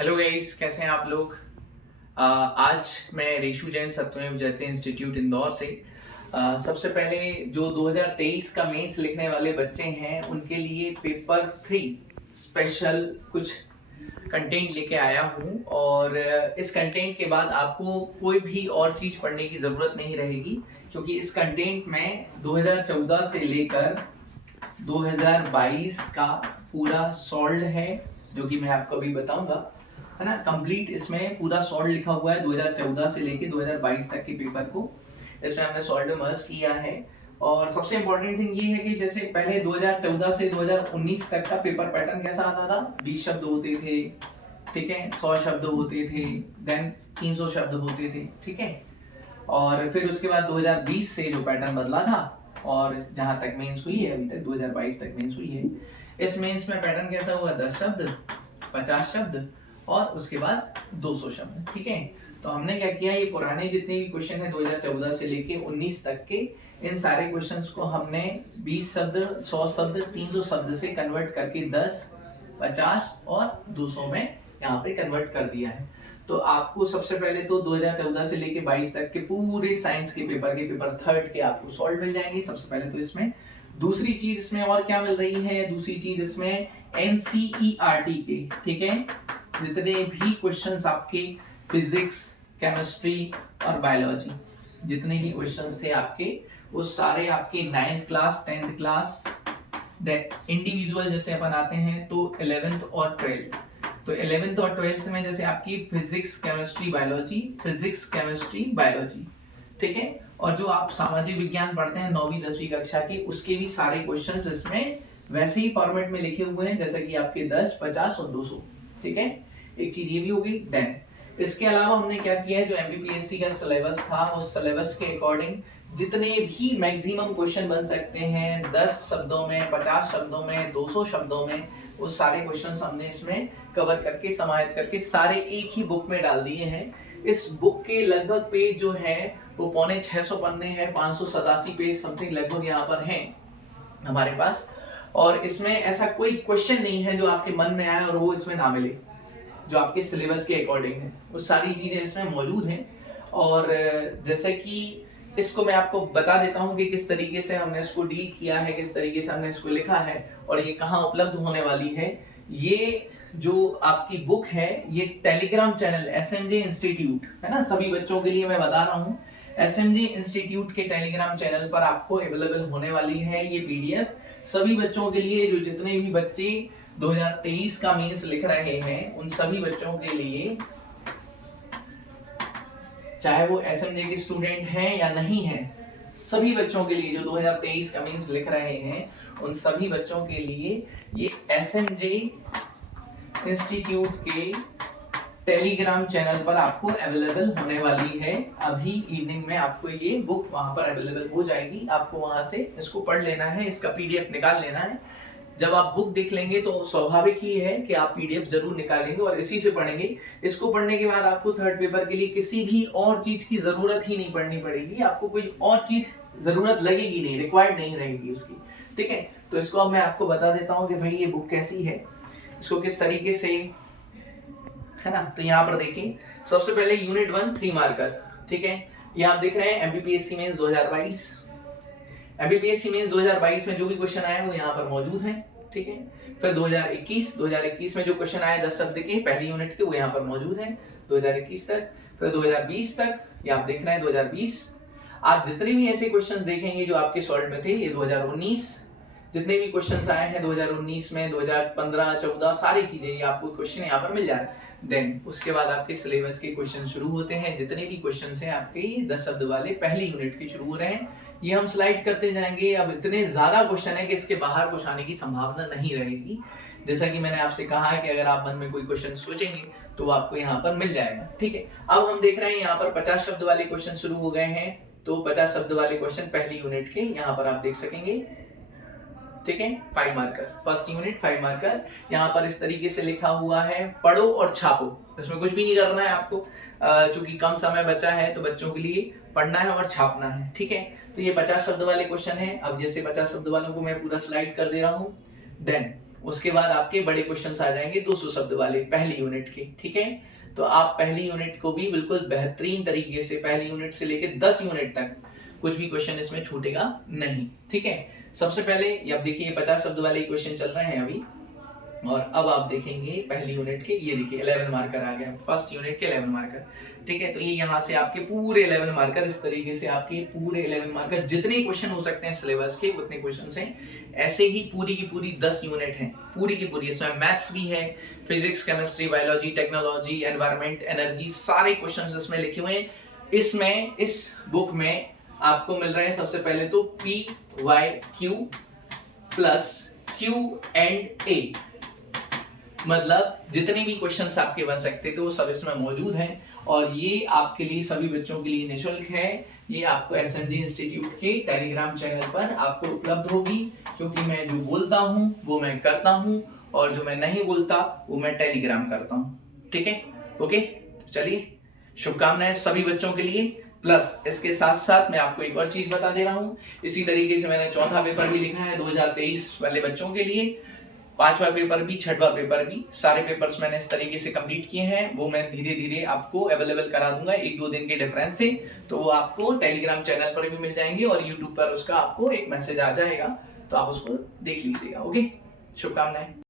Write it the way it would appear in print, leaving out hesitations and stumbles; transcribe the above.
Hello guys, कैसे हैं आप लोग। आज मैं रेशु जैन सत्यमेव जयते इंस्टीट्यूट इंदौर से सबसे पहले जो 2023 का मेंस लिखने वाले बच्चे हैं उनके लिए पेपर 3 स्पेशल कुछ कंटेंट लेके आया हूं। और इस कंटेंट के बाद आपको कोई भी और चीज पढ़ने की जरूरत नहीं रहेगी, क्योंकि इस कंटेंट में 2014 से लेकर 2022 का पूरा सॉल्व है, जो कि मैं आपको अभी बताऊंगा, है ना। कंप्लीट इसमें पूरा सॉल्व लिखा हुआ है 2014 से लेके 2022 तक के पेपर को इसमें हमने सॉल्व मर्ज किया है। और सबसे इंपॉर्टेंट थिंग ये है कि जैसे पहले 2014 से 2019 तक का पेपर पैटर्न कैसा आता था, 20 शब्द होते थे, ठीक है, 100 शब्द होते थे, देन 300 शब्द होते थे, ठीक है। और फिर उसके बाद 2020 से जो पैटर्न बदला था, और जहां तक मेंस हुई है अभी तक 2022 तक मेंस हुई है, इस मेंस में पैटर्न कैसा हुआ, 10 शब्द, 50 शब्द और उसके बाद 200 शब्द, ठीक है। तो हमने क्या किया, ये पुराने जितने भी क्वेश्चन है 2014 से लेके 19 तक के, इन सारे क्वेश्चंस को हमने 20 शब्द, 100 शब्द, 300 शब्द से कन्वर्ट करके 10, 50 और 200 में यहाँ पे कन्वर्ट कर दिया है। तो आपको सबसे पहले तो 2014 से लेके 22 तक के पूरे साइंस के पेपर थर्ड के आपको सॉल्व मिल जाएंगे सबसे पहले तो इसमें। दूसरी चीज इसमें और क्या मिल रही है, दूसरी चीज इसमें एनसीईआरटी के, ठीक है, जितने भी क्वेश्चंस आपके फिजिक्स, केमिस्ट्री और बायोलॉजी, जितने भी क्वेश्चंस थे आपके, वो सारे आपके 9th class, 10th class, individual जैसे अपन आते हैं तो 11th और 12th। तो 11th और 12th में जैसे आपकी physics, chemistry, biology, physics, chemistry, biology, ठीक है। और जो आप सामाजिक विज्ञान पढ़ते हैं 9वीं 10वीं कक्षा के, उसके भी सारे क्वेश्चंस इसमें वैसे ही फॉर्मेट में लिखे हुए हैं जैसे कि आपके 10, 50 और 200, ठीक है। एक चीज ये भी हो गई। देन इसके अलावा हमने क्या किया है, जो एमपीपीएससी का सिलेबस था उस सिलेबस के अकॉर्डिंग जितने भी मैक्सिमम क्वेश्चन बन सकते हैं 10 शब्दों में, 50 शब्दों में, 200 शब्दों में, वो सारे क्वेश्चंस हमने इसमें कवर करके, समाहित करके सारे एक ही बुक में डाल दिए हैं। इस बुक के लगभग पेज जो है वो 650 पन्ने हैं, 587 पेज समथिंग लगभग यहाँ पर हैं हमारे पास। और इसमें ऐसा कोई क्वेश्चन नहीं है जो आपके मन में आए और वो इसमें ना मिले, जो आपके सिलेबस के अकॉर्डिंग है, वो सारी चीजें इसमें मौजूद हैं। और जैसे कि इसको मैं आपको बता देता हूँ कि किस तरीके से हमने इसको डील किया है, किस तरीके से हमने इसको लिखा है और ये कहाँ उपलब्ध होने वाली है। ये जो आपकी बुक है ये टेलीग्राम चैनल एसएमजे इंस्टीट्यूट, है ना, सभी बच्चों के लिए मैं बता रहा हूँ, एसएमजे इंस्टीट्यूट के टेलीग्राम चैनल पर आपको अवेलेबल होने वाली है ये पीडीएफ सभी बच्चों के लिए। जो जितने भी बच्चे 2023 का मेंस लिख रहे हैं उन सभी बच्चों के लिए, चाहे वो एसएमजे के स्टूडेंट हैं या नहीं हैं, सभी बच्चों के लिए जो 2023 का मेंस लिख रहे हैं उन सभी बच्चों के लिए ये एसएमजे इंस्टीट्यूट के टेलीग्राम चैनल पर आपको अवेलेबल होने वाली है। अभी इवनिंग में आपको ये बुक वहां पर अवेलेबल हो जाएगी, आपको वहां से इसको पढ़ लेना है, इसका पीडीएफ निकाल लेना है। जब आप बुक देख लेंगे तो स्वाभाविक ही है कि आप पीडीएफ जरूर निकालेंगे और इसी से पढ़ेंगे। इसको पढ़ने के बाद आपको थर्ड पेपर के लिए किसी भी और चीज की जरूरत ही नहीं पड़नी पड़ेगी, आपको कोई और चीज जरूरत लगेगी नहीं, रिक्वायर्ड नहीं रहेगी उसकी, ठीक है। तो इसको अब मैं आपको बता देता हूँ कि भाई ये बुक कैसी है, इसको किस तरीके से, है ना। तो यहाँ पर देखिए, सबसे पहले यूनिट 1 3 मार्कर, ठीक है, ये आप देख रहे हैं एमपीपीएससी मेंस 2022। एमपीपीएससी मेंस 2022 में जो भी क्वेश्चन आए वो यहाँ पर मौजूद हैं, ठीक है। फिर 2021 में जो क्वेश्चन आए 10 शब्द के पहली यूनिट के, वो यहाँ पर मौजूद हैं 2021 तक। फिर 2020 तक, ये आप देख रहे हैं 2020। आप जितने भी ऐसे क्वेश्चंस देखेंगे जो आपके सॉल्व में थे, ये 2019, जितने भी क्वेश्चंस आए हैं 2019 में, 2015, 14, सारी चीजें ये आपको क्वेश्चन यहाँ पर मिल जाए। देन उसके बाद आपके सिलेबस के क्वेश्चन शुरू होते हैं, जितने भी क्वेश्चंस हैं आपके ये 10 शब्द वाले पहली यूनिट के शुरू हो रहे हैं, ये हम स्लाइड करते जाएंगे। अब इतने ज्यादा क्वेश्चन है कि इसके बाहर कुछ आने की संभावना नहीं रहेगी। जैसा कि मैंने आपसे कहा है कि अगर आप मन में कोई क्वेश्चन सोचेंगे तो वो आपको यहाँ पर मिल जाएगा, ठीक है। अब हम देख रहे हैं यहाँ पर 50 शब्द वाले क्वेश्चन शुरू हो गए हैं, तो 50 शब्द वाले क्वेश्चन पहली यूनिट के यहाँ पर आप देख सकेंगे, ठीक है। 5 मार्कर, फर्स्ट यूनिट 5 मार्कर। यहाँ पर इस तरीके से लिखा हुआ है, पढ़ो और छापो, इसमें कुछ भी नहीं करना है आपको, चूंकि कम समय बचा है तो बच्चों के लिए पढ़ना है और छापना है, ठीक है। तो ये 50 शब्द वाले क्वेश्चन है। अब जैसे 50 शब्द वालों को मैं पूरा स्लाइड कर दे रहा हूँ। देन उसके बाद आपके बड़े क्वेश्चंस आ जाएंगे 200 शब्द वाले पहली यूनिट के, ठीक है। तो आप पहली यूनिट को भी बिल्कुल बेहतरीन तरीके से पहली यूनिट से लेकर 10 यूनिट तक कुछ भी क्वेश्चन इसमें छूटेगा नहीं, ठीक है। सबसे पहले अब देखिए 50 शब्द वाले क्वेश्चन चल रहे हैं अभी, और अब आप देखेंगे पहली यूनिट के, ये देखिए 11 मार्कर आ गया, फर्स्ट यूनिट के 11 मार्कर, ठीक है। तो ये यहाँ से आपके पूरे 11 मार्कर, इस तरीके से आपके पूरे 11 मार्कर, जितने क्वेश्चन हो सकते हैं सिलेबस के उतने क्वेश्चन हैं। ऐसे ही पूरी की पूरी 10 यूनिट हैं, पूरी की पूरी। इसमें मैथ्स भी है, physics, chemistry, biology, technology, environment, energy, सारे क्वेश्चन इसमें लिखे हुए हैं। इसमें इस बुक में आपको मिल रहे हैं सबसे पहले तो PYQ प्लस Q&A, मतलब जितने भी क्वेश्चंस आपके बन सकते थे वो सब इसमें मौजूद हैं, और ये आपके लिए सभी बच्चों के लिए निःशुल्क है। ये आपको SMG इंस्टीट्यूट के टेलीग्राम चैनल पर आपको उपलब्ध होगी, क्योंकि मैं जो बोलता हूँ वो मैं करता हूँ, और जो मैं नहीं बोलता वो मैं टेलीग्राम करता हूँ, ठीक है। ओके, चलिए, शुभकामनाएं सभी बच्चों के लिए। प्लस इसके साथ साथ मैं आपको एक और चीज बता दे रहा हूँ, इसी तरीके से मैंने चौथा पेपर भी लिखा है 2023 वाले बच्चों के लिए, पांचवा पेपर भी, छठवां पेपर भी, सारे पेपर्स मैंने इस तरीके से कंप्लीट किए हैं। वो मैं धीरे धीरे आपको अवेलेबल करा दूंगा 1-2 दिन के डिफरेंस से, तो वो आपको टेलीग्राम चैनल पर भी मिल जाएंगे और यूट्यूब पर उसका आपको एक मैसेज आ जाएगा, तो आप उसको देख लीजिएगा। ओके, शुभकामनाएं।